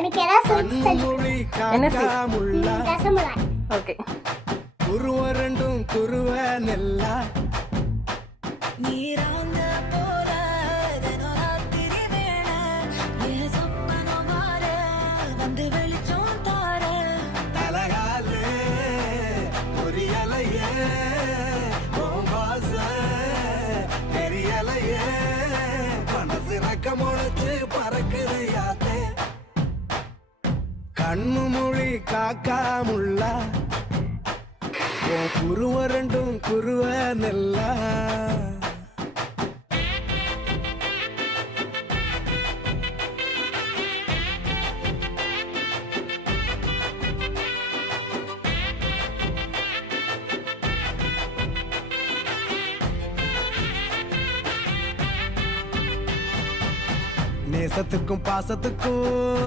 எனக்கு என்ன C rasmalai. Okay. குருவ ரெண்டும் குருவ நெல்லா நீராங்க போல தினராத்திரி வேளை என் சொப்பனம் மாற வந்து வெளிச்சம் தார தலகாலே பொரியலையே ஓம்பாச தெரியலையே மனசு ரக்க முளைச்சு பறக்குதையாத்தே கண்ணு மொழி காக்கா முள்ளா குருவ ரெண்டும் குருவ நெல்லா நேசத்துக்கும் பாசத்துக்கும்